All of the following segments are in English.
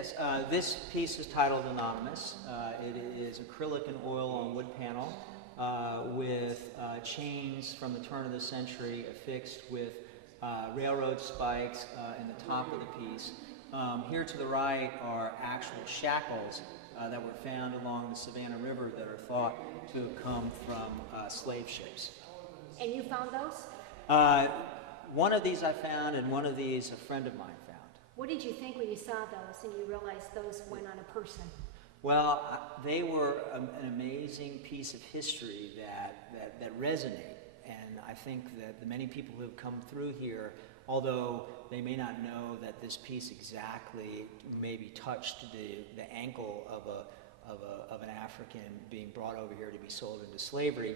Yes, this piece is titled Anonymous. It is acrylic and oil on wood panel with chains from the turn of the century affixed with railroad spikes in the top of the piece. Here to the right are actual shackles that were found along the Savannah River that are thought to have come from slave ships. And you found those? One of these I found, and one of these a friend of mine found. What did you think when you saw those and you realized those went on a person? Well, they were an amazing piece of history that resonate. And I think that the many people who have come through here, although they may not know that this piece exactly maybe touched the ankle of an African being brought over here to be sold into slavery,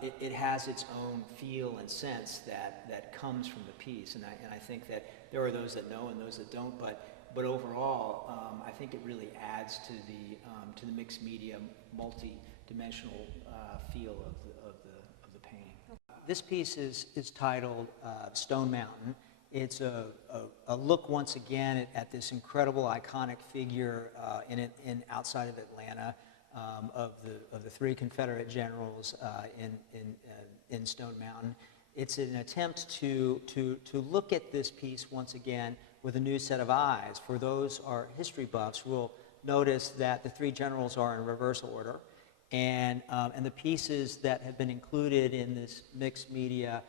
it has its own feel and sense that comes from the piece. And I think that there are those that know and those that don't, but overall, I think it really adds to the mixed media, multi-dimensional feel of the painting. This piece is titled Stone Mountain. It's a look once again at this incredible iconic figure in outside of Atlanta of the three Confederate generals in Stone Mountain. It's an attempt to look at this piece once again with a new set of eyes. For those who are history buffs, will notice that the three generals are in reverse order, and the pieces that have been included in this mixed media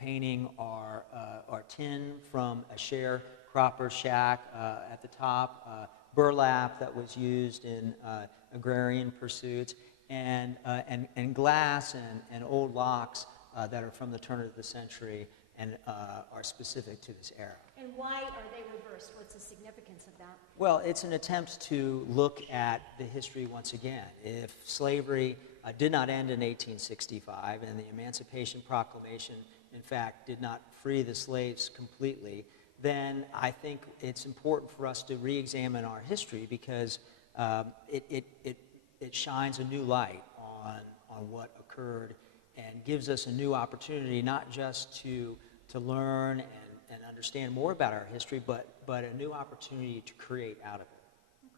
painting are tin from a sharecropper shack at the top, burlap that was used in agrarian pursuits, and glass and old locks that are from the turn of the century and are specific to this era. And why are they reversed? What's the significance of that? Well, it's an attempt to look at the history once again. If slavery did not end in 1865 and the Emancipation Proclamation, in fact, did not free the slaves completely, then I think it's important for us to re-examine our history because it shines a new light on what occurred and gives us a new opportunity not just to learn and understand more about our history, but a new opportunity to create out of it. Okay.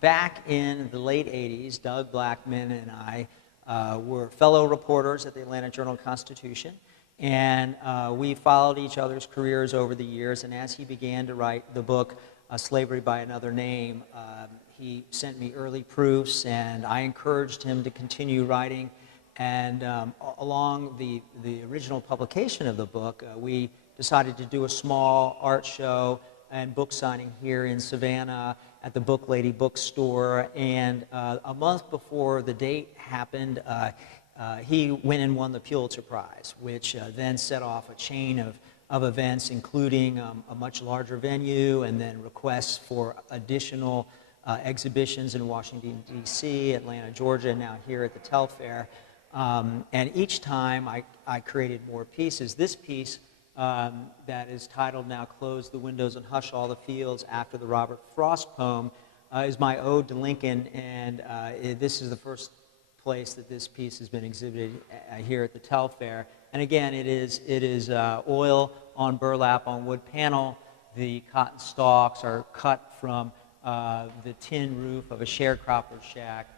Back in the late 80s, Doug Blackman and I were fellow reporters at the Atlanta Journal-Constitution, and we followed each other's careers over the years, and as he began to write the book, Slavery by Another Name, he sent me early proofs, and I encouraged him to continue writing. And along the original publication of the book, we decided to do a small art show and book signing here in Savannah at the Book Lady bookstore. And a month before the date happened, he went and won the Pulitzer Prize, which then set off a chain of events, including a much larger venue and then requests for additional exhibitions in Washington, D.C., Atlanta, Georgia, and now here at the Telfair. And each time I created more pieces. This piece that is titled now Close the Windows and Hush All the Fields after the Robert Frost poem is my ode to Lincoln, and this is the first place that this piece has been exhibited here at the Telfair. And again, it is oil on burlap on wood panel. The cotton stalks are cut from the tin roof of a sharecropper shack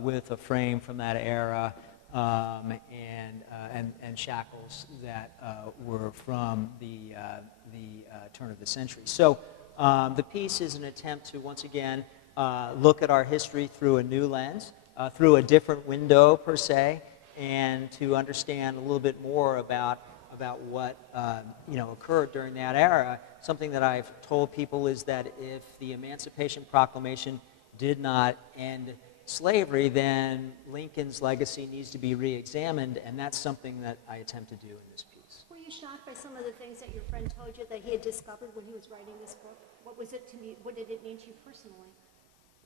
with a frame from that era. And shackles that were from the turn of the century. So the piece is an attempt to once again look at our history through a new lens, through a different window per se, and to understand a little bit more about what occurred during that era. Something that I've told people is that if the Emancipation Proclamation did not end slavery, then Lincoln's legacy needs to be re-examined, and that's something that I attempt to do in this piece. Were you shocked by some of the things that your friend told you that he had discovered when he was writing this book? What was it to me? What did it mean to you personally?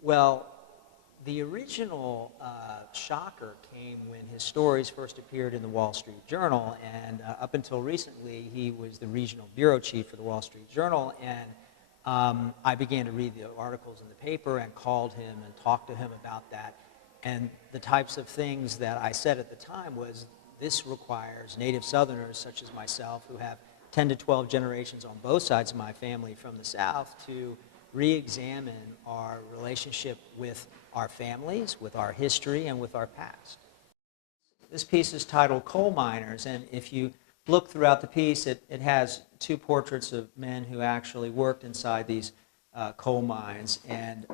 Well, the original shocker came when his stories first appeared in the Wall Street Journal, and up until recently, he was the regional bureau chief for the Wall Street Journal, and I began to read the articles in the paper and called him and talked to him about that. And the types of things that I said at the time was, this requires native Southerners such as myself who have 10 to 12 generations on both sides of my family from the South to re-examine our relationship with our families, with our history, and with our past. This piece is titled Coal Miners, and if you look throughout the piece, it has two portraits of men who actually worked inside these coal mines. And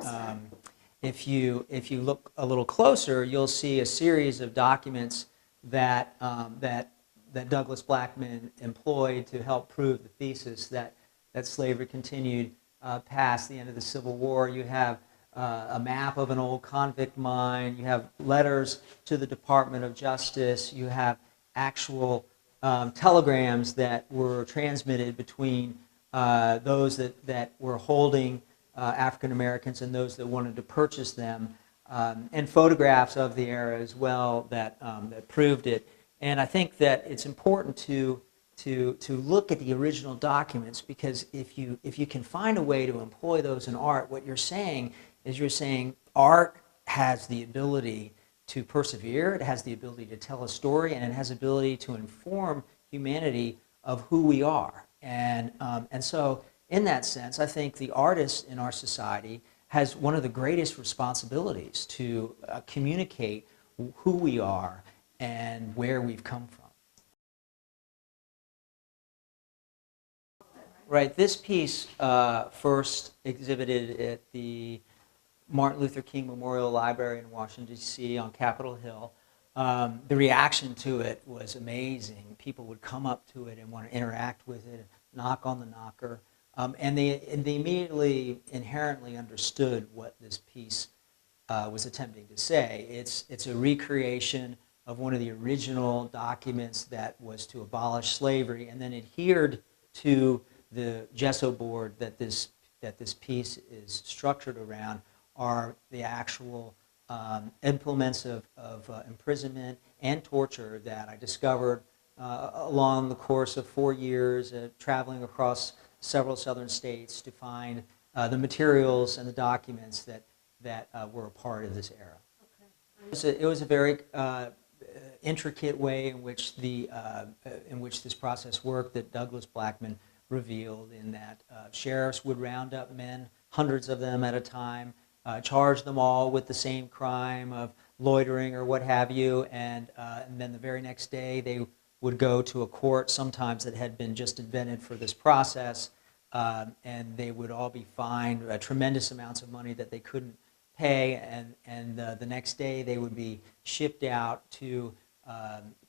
if you look a little closer, you'll see a series of documents that Douglas Blackmun employed to help prove the thesis that slavery continued past the end of the Civil War. You have a map of an old convict mine. You have letters to the Department of Justice. You have actual telegrams that were transmitted between those that were holding African Americans and those that wanted to purchase them, and photographs of the era as well that proved it. And I think that it's important to look at the original documents, because if you can find a way to employ those in art, what you're saying is art has the ability to persevere, it has the ability to tell a story, and it has the ability to inform humanity of who we are. And so in that sense, I think the artist in our society has one of the greatest responsibilities to communicate who we are and where we've come from. Right, this piece first exhibited at the Martin Luther King Memorial Library in Washington, D.C. on Capitol Hill. The reaction to it was amazing. People would come up to it and want to interact with it, knock on the knocker, and they immediately, inherently understood what this piece was attempting to say. It's a recreation of one of the original documents that was to abolish slavery, and then adhered to the gesso board that this piece is structured around are the actual implements of imprisonment and torture that I discovered along the course of 4 years traveling across several southern states to find the materials and the documents that were a part of this era. Okay. It was a very intricate way in which this process worked that Douglas Blackmun revealed, in that sheriffs would round up men, hundreds of them at a time, charge them all with the same crime of loitering or what have you, and then the very next day they would go to a court, sometimes that had been just invented for this process, and they would all be fined tremendous amounts of money that they couldn't pay, and the next day they would be shipped out to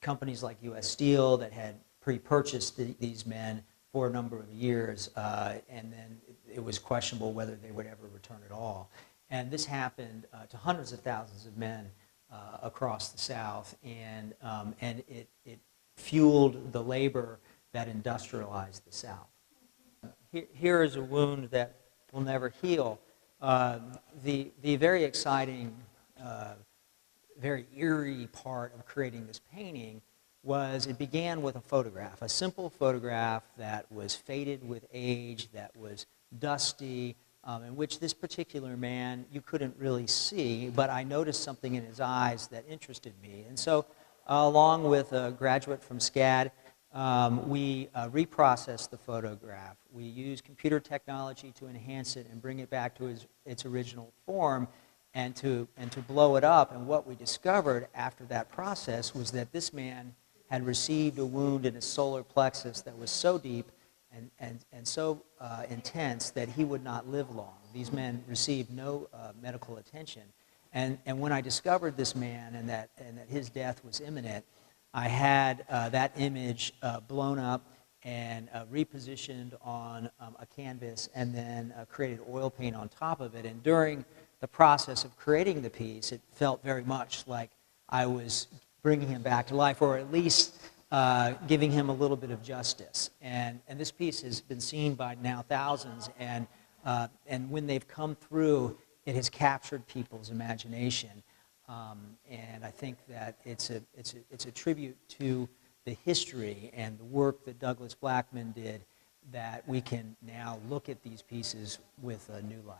companies like U.S. Steel that had pre-purchased these men for a number of years, and then it was questionable whether they would ever return at all. And this happened to hundreds of thousands of men across the South, and it fueled the labor that industrialized the South. Here is a wound that will never heal. The very exciting, very eerie part of creating this painting was it began with a photograph, a simple photograph that was faded with age, that was dusty, in which this particular man you couldn't really see, but I noticed something in his eyes that interested me. And so along with a graduate from SCAD, we reprocessed the photograph. We used computer technology to enhance it and bring it back to its original form, and to blow it up. And what we discovered after that process was that this man had received a wound in his solar plexus that was so deep and so intense that he would not live long. These men received no medical attention. And when I discovered this man and that his death was imminent, I had that image blown up and repositioned on a canvas, and then created oil paint on top of it. And during the process of creating the piece, it felt very much like I was bringing him back to life, or at least giving him a little bit of justice. And this piece has been seen by now thousands, and when they've come through, it has captured people's imagination. And I think that it's a tribute to the history and the work that Douglas Blackmun did, that we can now look at these pieces with a new light.